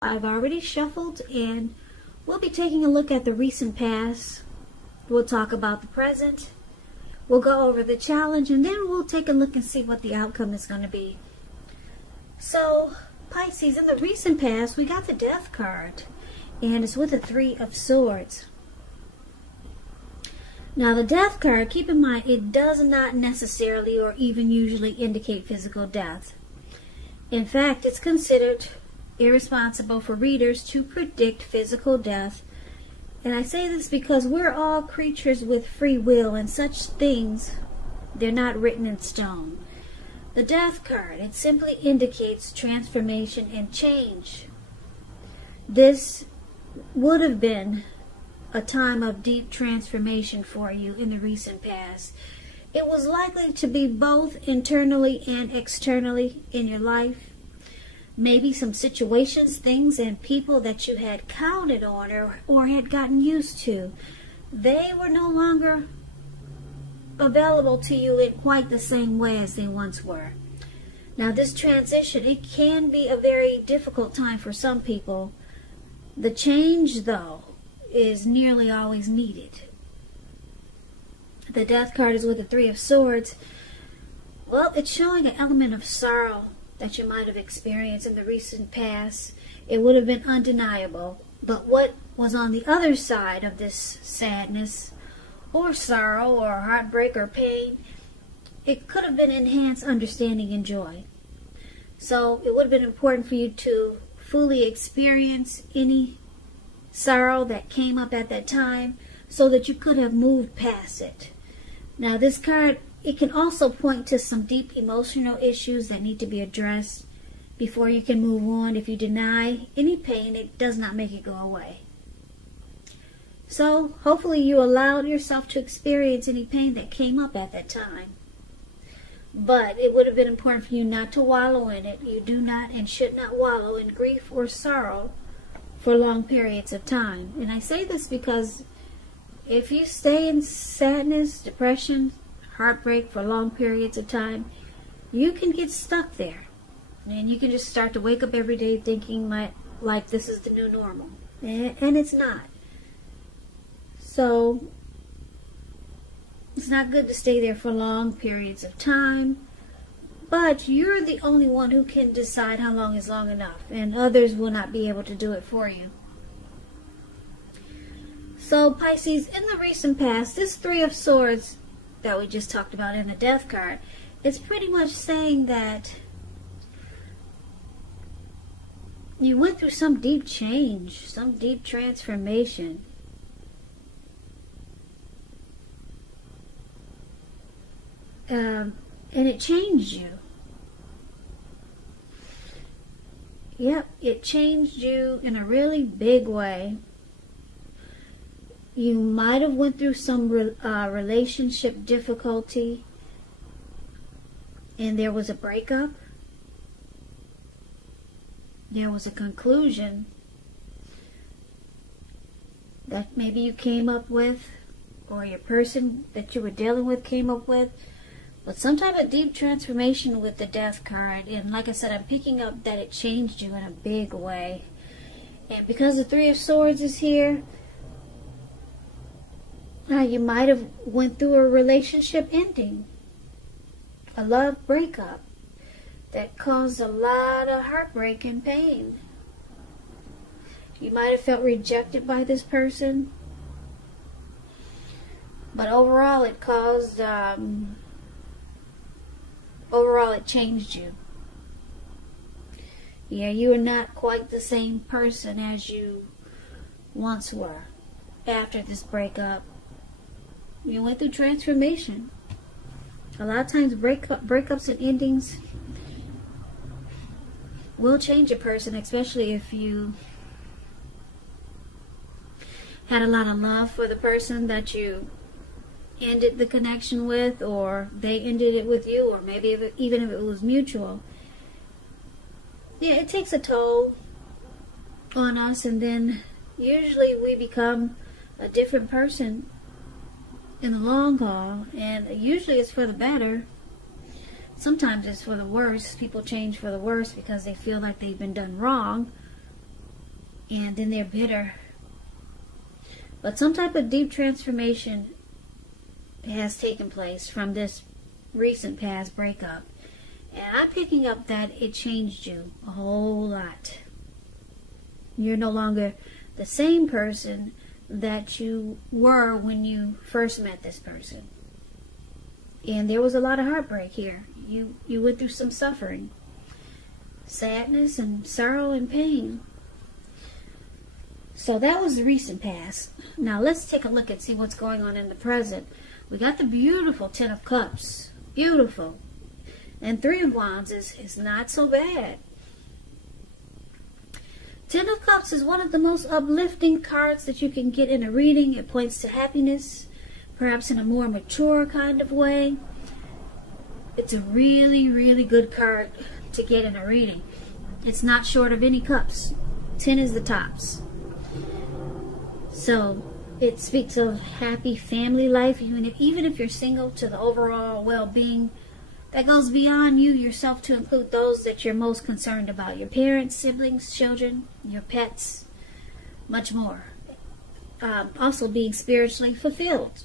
I've already shuffled, and we'll be taking a look at the recent past. We'll talk about the present. We'll go over the challenge, and then we'll take a look and see what the outcome is going to be. So, Pisces, in the recent past, we got the Death card, and it's with the Three of Swords. Now, the Death card, keep in mind, it does not necessarily or even usually indicate physical death. In fact, it's considered irresponsible for readers to predict physical death. And I say this because we're all creatures with free will, and such things, they're not written in stone. The Death card, it simply indicates transformation and change. This would have been a time of deep transformation for you in the recent past. It was likely to be both internally and externally in your life. Maybe some situations, things, and people that you had counted on or had gotten used to, they were no longer available to you in quite the same way as they once were. Now, this transition, it can be a very difficult time for some people. The change, though, is nearly always needed. The Death card is with the Three of Swords. Well, it's showing an element of sorrow that you might have experienced in the recent past. It would have been undeniable. But what was on the other side of this sadness or sorrow or heartbreak or pain, it could have been enhanced understanding and joy. So it would have been important for you to fully experience any sorrow that came up at that time so that you could have moved past it. Now, this card, it can also point to some deep emotional issues that need to be addressed before you can move on. If you deny any pain, it does not make it go away. So, hopefully you allowed yourself to experience any pain that came up at that time. But it would have been important for you not to wallow in it. You do not and should not wallow in grief or sorrow for long periods of time. And I say this because if you stay in sadness, depression, heartbreak for long periods of time, you can get stuck there. And you can just start to wake up every day thinking like this is the new normal. And it's not. So, it's not good to stay there for long periods of time. But you're the only one who can decide how long is long enough. And others will not be able to do it for you. So, Pisces, in the recent past, this Three of Swords that we just talked about in the Death card, it's pretty much saying that you went through some deep change, some deep transformation. And it changed you. Yep, it changed you in a really big way. You might have went through some relationship difficulty, and there was a breakup. There was a conclusion that maybe you came up with, or your person that you were dealing with came up with. But some type of deep transformation with the Death card. And like I said, I'm picking up that it changed you in a big way. And because the Three of Swords is here, you might have went through a relationship ending, a love breakup that caused a lot of heartbreak and pain. You might have felt rejected by this person, but overall it caused, overall it changed you. Yeah, you are not quite the same person as you once were after this breakup. You went through transformation. A lot of times breakups and endings will change a person, especially if you had a lot of love for the person that you ended the connection with, or they ended it with you, or maybe even if it was mutual. Yeah, it takes a toll on us, and then usually we become a different person in the long haul, and usually it's for the better. Sometimes it's for the worse. People change for the worse because they feel like they've been done wrong. and then they're bitter. But some type of deep transformation has taken place from this recent past breakup. And I'm picking up that it changed you a whole lot. You're no longer the same person that you were when you first met this person. And there was a lot of heartbreak here. You went through some suffering, sadness and sorrow and pain. So that was the recent past. Now let's take a look and see what's going on in the present. We got the beautiful Ten of Cups. Beautiful. And Three of Wands is not so bad. Ten of Cups is one of the most uplifting cards that you can get in a reading. It points to happiness, perhaps in a more mature kind of way. It's a really, really good card to get in a reading. It's not short of any cups. 10 is the tops. So it speaks of happy family life, even if you're single, to the overall well-being that goes beyond you yourself to include those that you're most concerned about. Your parents, siblings, children, your pets, much more. Also being spiritually fulfilled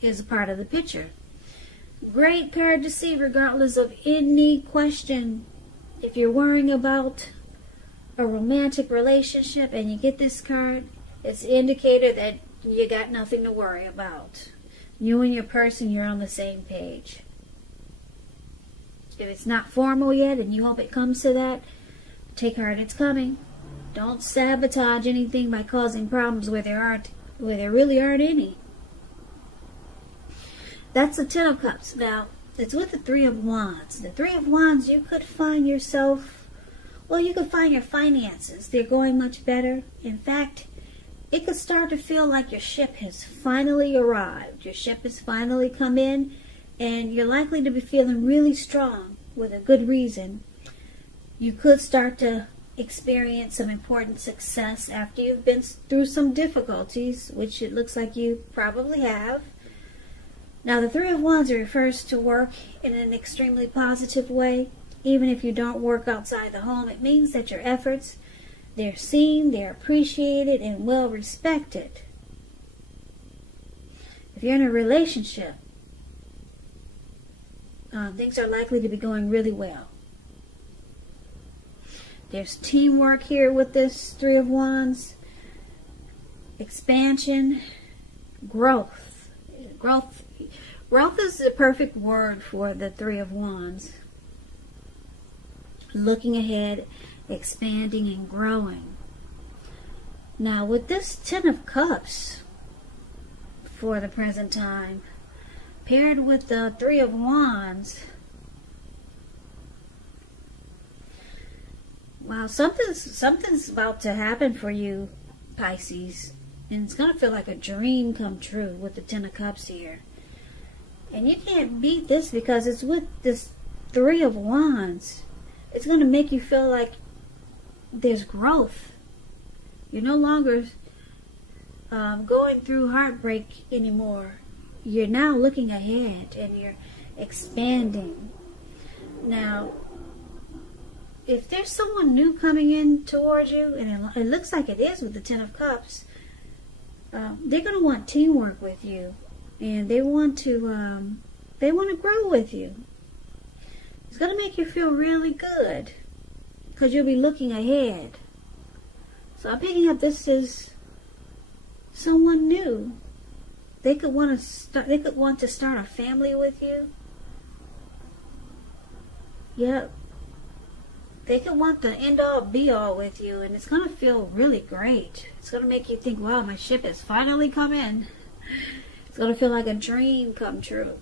is a part of the picture. Great card to see regardless of any question. If you're worrying about a romantic relationship and you get this card, it's an indicator that you got nothing to worry about. You and your person, you're on the same page. If it's not formal yet and you hope it comes to that, take heart, it's coming. Don't sabotage anything by causing problems where there really aren't any. That's the Ten of Cups. Now, it's with the Three of Wands. The Three of Wands, you could find yourself, well, you could find your finances. They're going much better. In fact, it could start to feel like your ship has finally arrived. Your ship has finally come in, and you're likely to be feeling really strong with a good reason. You could start to experience some important success after you've been through some difficulties, which it looks like you probably have. Now, the Three of Wands refers to work in an extremely positive way. Even if you don't work outside the home, it means that your efforts, they're seen, they're appreciated, and well respected. If you're in a relationship, things are likely to be going really well. There's teamwork here with this Three of Wands. Expansion, growth. Growth is the perfect word for the Three of Wands. Looking ahead, expanding and growing. Now with this Ten of Cups for the present time, paired with the Three of Wands, wow, something's about to happen for you, Pisces. And it's going to feel like a dream come true with the Ten of Cups here. And you can't beat this because it's with this Three of Wands. It's going to make you feel like there's growth. You're no longer going through heartbreak anymore. You're now looking ahead and you're expanding. Now, if there's someone new coming in towards you, and it looks like it is with the Ten of Cups, they're going to want teamwork with you, and they want to grow with you. It's going to make you feel really good because you'll be looking ahead. So I'm picking up this is someone new. They could want to start a family with you. Yep. They could want the end-all, be-all with you, and it's going to feel really great. It's going to make you think, wow, my ship has finally come in. It's going to feel like a dream come true.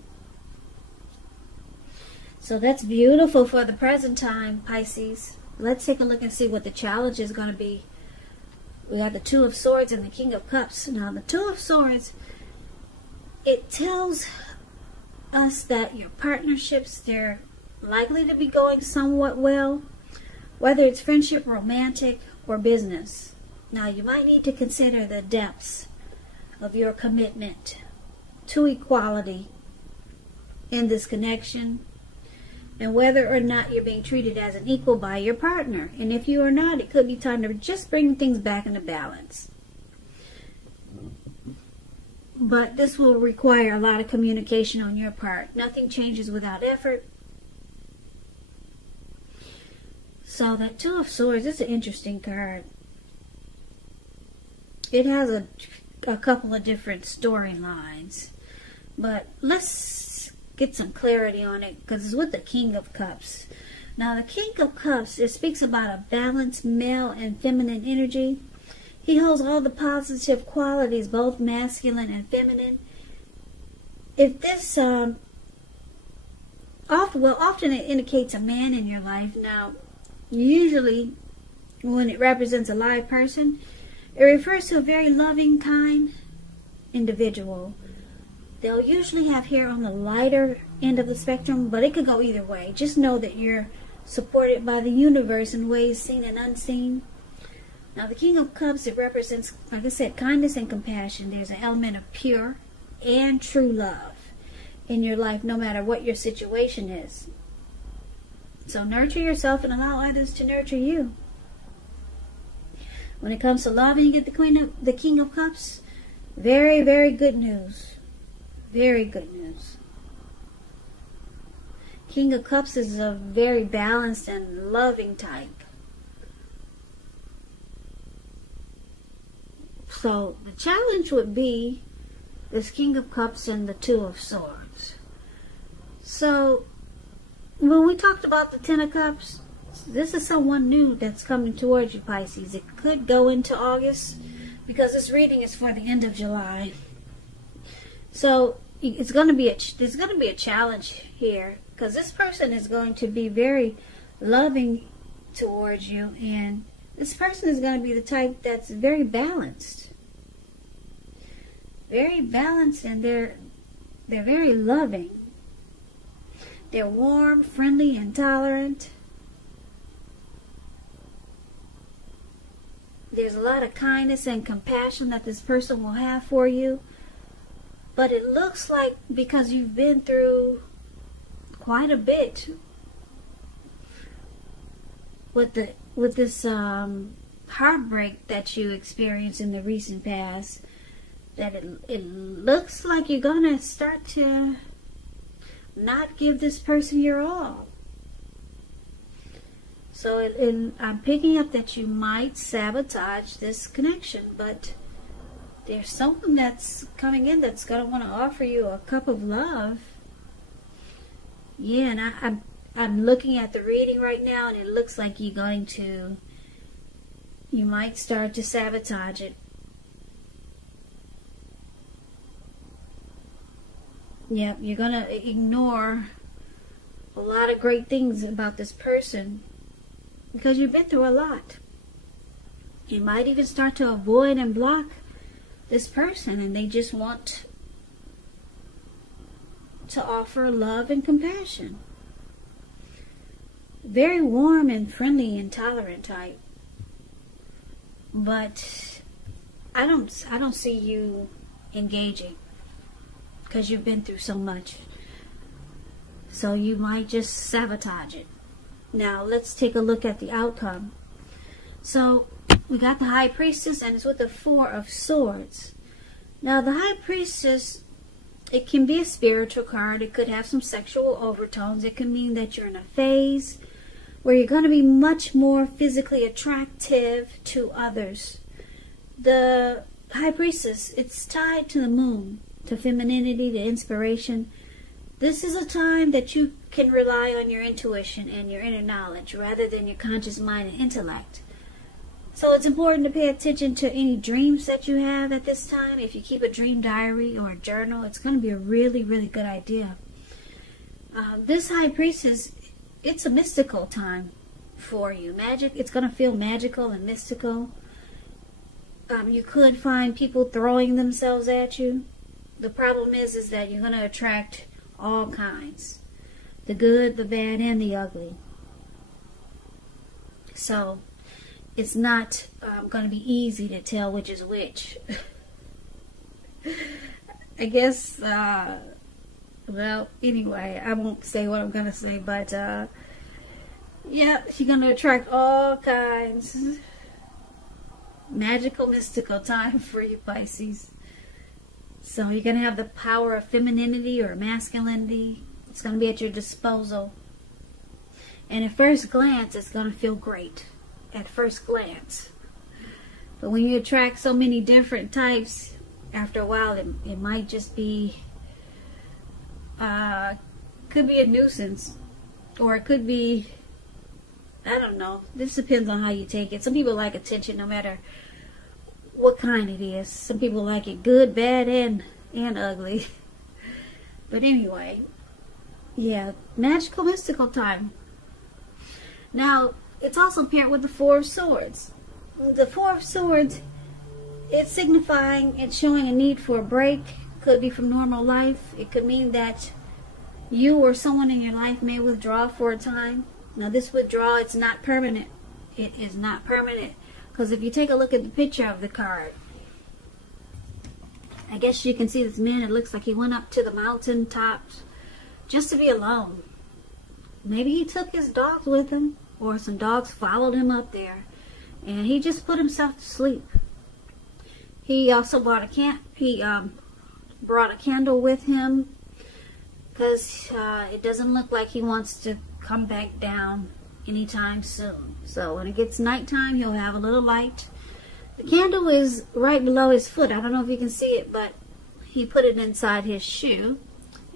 So that's beautiful for the present time, Pisces. Let's take a look and see what the challenge is going to be. We got the Two of Swords and the King of Cups. Now, the Two of Swords, it tells us that your partnerships, they're likely to be going somewhat well, whether it's friendship, romantic, or business. Now, you might need to consider the depths of your commitment to equality in this connection. and whether or not you're being treated as an equal by your partner. And if you are not, it could be time to just bring things back into balance. But this will require a lot of communication on your part. Nothing changes without effort. So that Two of Swords is an interesting card. It has a couple of different storylines. But let's get some clarity on it, because it's with the King of Cups. Now the King of Cups, it speaks about a balanced male and feminine energy. He holds all the positive qualities, both masculine and feminine. If this, often it indicates a man in your life. Now, usually when it represents a live person, it refers to a very loving, kind individual. They'll usually have hair on the lighter end of the spectrum, but it could go either way. Just know that you're supported by the universe in ways seen and unseen. Now, the King of Cups, it represents, like I said, kindness and compassion. There's an element of pure and true love in your life, no matter what your situation is. So nurture yourself and allow others to nurture you. When it comes to love and you get the King of Cups, very, very good news. Very good news. King of Cups is a very balanced and loving type. So the challenge would be this King of Cups and the Two of Swords. So when we talked about the Ten of Cups, this is someone new that's coming towards you, Pisces. It could go into August, because this reading is for the end of July. So there's going to be a challenge here, because this person is going to be very loving towards you, and this person is going to be the type that's very balanced. Very balanced, and they're very loving. They're warm, friendly, and tolerant. There's a lot of kindness and compassion that this person will have for you. But it looks like, because you've been through quite a bit with this heartbreak that you experienced in the recent past, that it looks like you're gonna start to not give this person your all. So I'm picking up that you might sabotage this connection, but there's someone that's coming in that's going to want to offer you a cup of love. Yeah, and I'm looking at the reading right now, and it looks like you might start to sabotage it. Yep, you're going to ignore a lot of great things about this person because you've been through a lot. You might even start to avoid and block this person, and they just want to offer love and compassion. Very warm and friendly and tolerant type. But I don't see you engaging, because you've been through so much. So you might just sabotage it. Now let's take a look at the outcome. So we got the High Priestess, and it's with the Four of Swords. Now the High Priestess, it can be a spiritual card. It could have some sexual overtones. It can mean that you're in a phase where you're going to be much more physically attractive to others. The High Priestess, it's tied to the moon, to femininity, to inspiration. This is a time that you can rely on your intuition and your inner knowledge rather than your conscious mind and intellect. So it's important to pay attention to any dreams that you have at this time. If you keep a dream diary or a journal, it's going to be a really, really good idea. This High Priestess, it's a mystical time for you. It's going to feel magical and mystical. You could find people throwing themselves at you. The problem is that you're going to attract all kinds. The good, the bad, and the ugly. So it's not going to be easy to tell which is which. I guess Well, anyway, I won't say what I'm going to say, but yeah, she's going to attract all kinds. Magical, mystical time for you, Pisces. So you're going to have the power of femininity or masculinity. It's going to be at your disposal. And at first glance, it's going to feel great. At first glance. But when you attract so many different types, after a while, it might just be, could be a nuisance. Or it could be, I don't know. This depends on how you take it. Some people like attention no matter what kind it is. Some people like it good, bad, and ugly. But anyway, yeah, magical, mystical time. Now, it's also paired with the Four of Swords. The Four of Swords, it's signifying, it's showing a need for a break. Could be from normal life. It could mean that you or someone in your life may withdraw for a time. Now, this withdrawal, it's not permanent. It is not permanent. Because if you take a look at the picture of the card, I guess you can see this man. It looks like he went up to the mountain tops just to be alone. Maybe he took his dogs with him, or some dogs followed him up there, and he just put himself to sleep. He also brought a candle with him, because it doesn't look like he wants to come back down anytime soon. So when it gets nighttime, he'll have a little light. The candle is right below his foot. I don't know if you can see it, but he put it inside his shoe,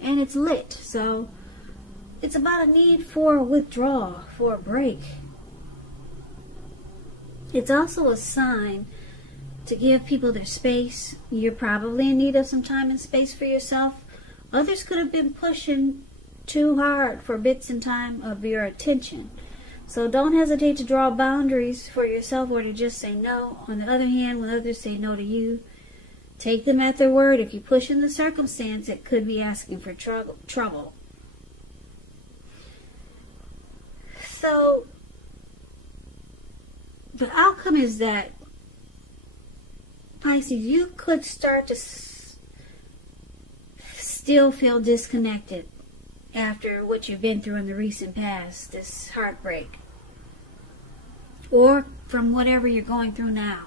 and it's lit. So it's about a need for a withdrawal, for a break. It's also a sign to give people their space. You're probably in need of some time and space for yourself. Others could have been pushing too hard for bits and time of your attention. So don't hesitate to draw boundaries for yourself or to just say no. On the other hand, when others say no to you, take them at their word. If you push in the circumstance, it could be asking for trouble. So the outcome is that, Pisces, you could start to still feel disconnected after what you've been through in the recent past, this heartbreak, or from whatever you're going through now.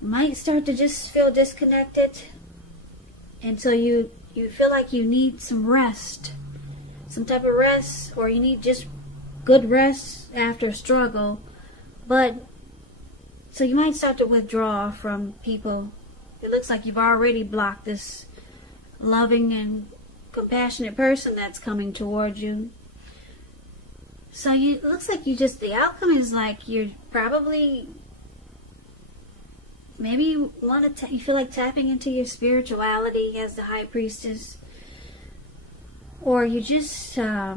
You might start to just feel disconnected until you feel like you need some rest, some type of rest, or you need just good rest after a struggle. But so you might start to withdraw from people. It looks like you've already blocked this loving and compassionate person that's coming towards you. So it looks like the outcome is like you're probably, maybe you feel like tapping into your spirituality as the High Priestess, or you just yeah,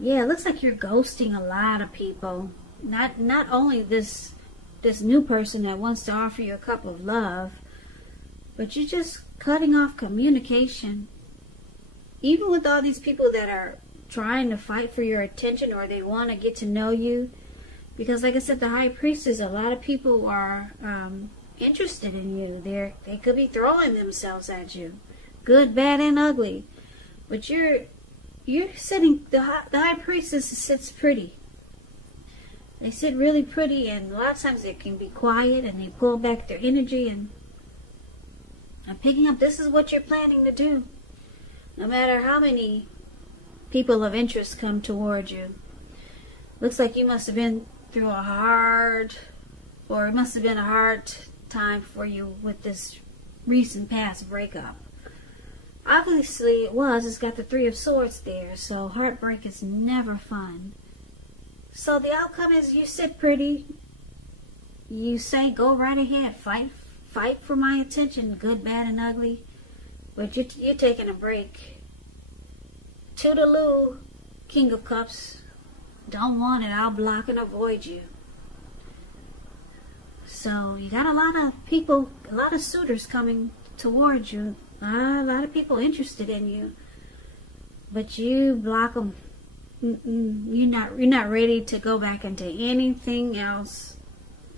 it looks like you're ghosting a lot of people. Not only this new person that wants to offer you a cup of love, but you're just cutting off communication. Even with all these people that are trying to fight for your attention, or they want to get to know you. Because like I said, the High Priestess, a lot of people are interested in you. They could be throwing themselves at you. Good, bad, and ugly. But you're sitting, the High Priestess sits pretty. They sit really pretty, and a lot of times they can be quiet, and they pull back their energy, and I'm picking up, this is what you're planning to do. No matter how many people of interest come towards you. Looks like you must have been through it must have been a hard time for you with this recent past breakup. Obviously it was. It's got the Three of Swords there, so heartbreak is never fun. So the outcome is you sit pretty. You say, go right ahead, fight for my attention, good, bad, and ugly. But you're taking a break. Toodaloo, King of Cups. Don't want it. I'll block and avoid you. So you got a lot of people, a lot of suitors coming towards you. A lot of people interested in you. But you block them. You're not ready to go back into anything else,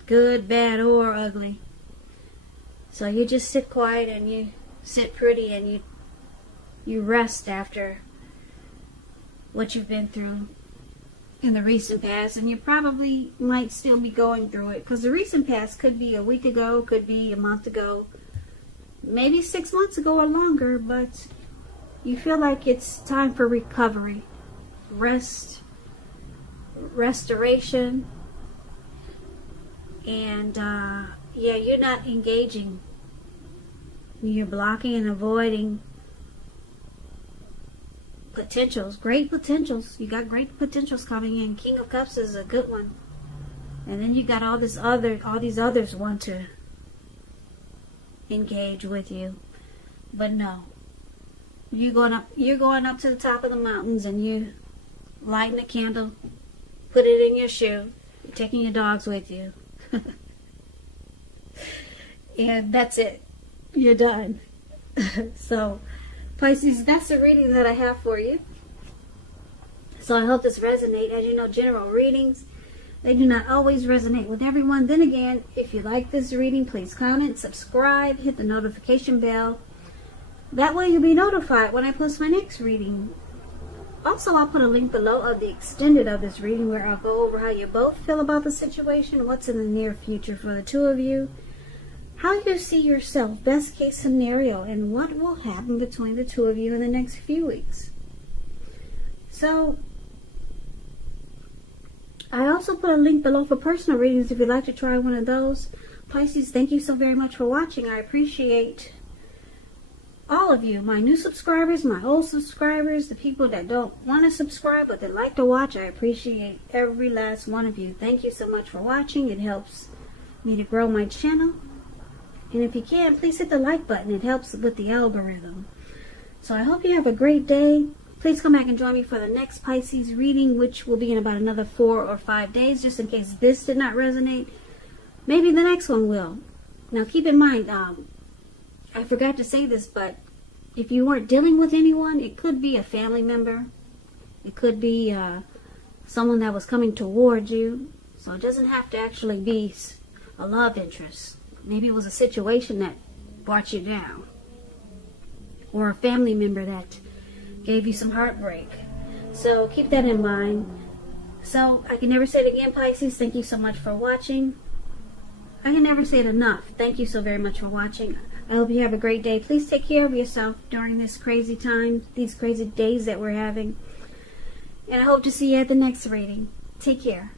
good, bad, or ugly. So you just sit quiet and you sit pretty and you rest after what you've been through in the recent past, and you probably might still be going through it, because the recent past could be a week ago, could be a month ago, maybe 6 months ago or longer, but you feel like it's time for recovery, rest, restoration, and yeah, you're not engaging. You're blocking and avoiding potentials, great potentials. You got great potentials coming in. King of Cups is a good one, and then you got all these others want to engage with you, but no. You're going up to the top of the mountains, and you lighting a candle, put it in your shoe, you're taking your dogs with you, and that's it. You're done. So, Pisces, that's the reading that I have for you. So I hope this resonates. As you know, general readings, they do not always resonate with everyone. Then again, if you like this reading, please comment, subscribe, hit the notification bell. That way you'll be notified when I post my next reading. Also, I'll put a link below of the extended of this reading, where I'll go over how you both feel about the situation, what's in the near future for the two of you, how you see yourself, best case scenario, and what will happen between the two of you in the next few weeks. So, I also put a link below for personal readings if you'd like to try one of those. Pisces, thank you so very much for watching. I appreciate all of you, my new subscribers, my old subscribers, the people that don't want to subscribe but that like to watch. I appreciate every last one of you. Thank you so much for watching. It helps me to grow my channel. And if you can, please hit the like button. It helps with the algorithm. So I hope you have a great day. Please come back and join me for the next Pisces reading, which will be in about another 4 or 5 days, just in case this did not resonate. Maybe the next one will. Now keep in mind, I forgot to say this, but if you weren't dealing with anyone, it could be a family member. It could be someone that was coming towards you. So it doesn't have to actually be a love interest. Maybe it was a situation that brought you down, or a family member that gave you some heartbreak. So keep that in mind. So I can never say it again, Pisces. Thank you so much for watching. I can never say it enough. Thank you so very much for watching. I hope you have a great day. Please take care of yourself during this crazy time, these crazy days that we're having. And I hope to see you at the next reading. Take care.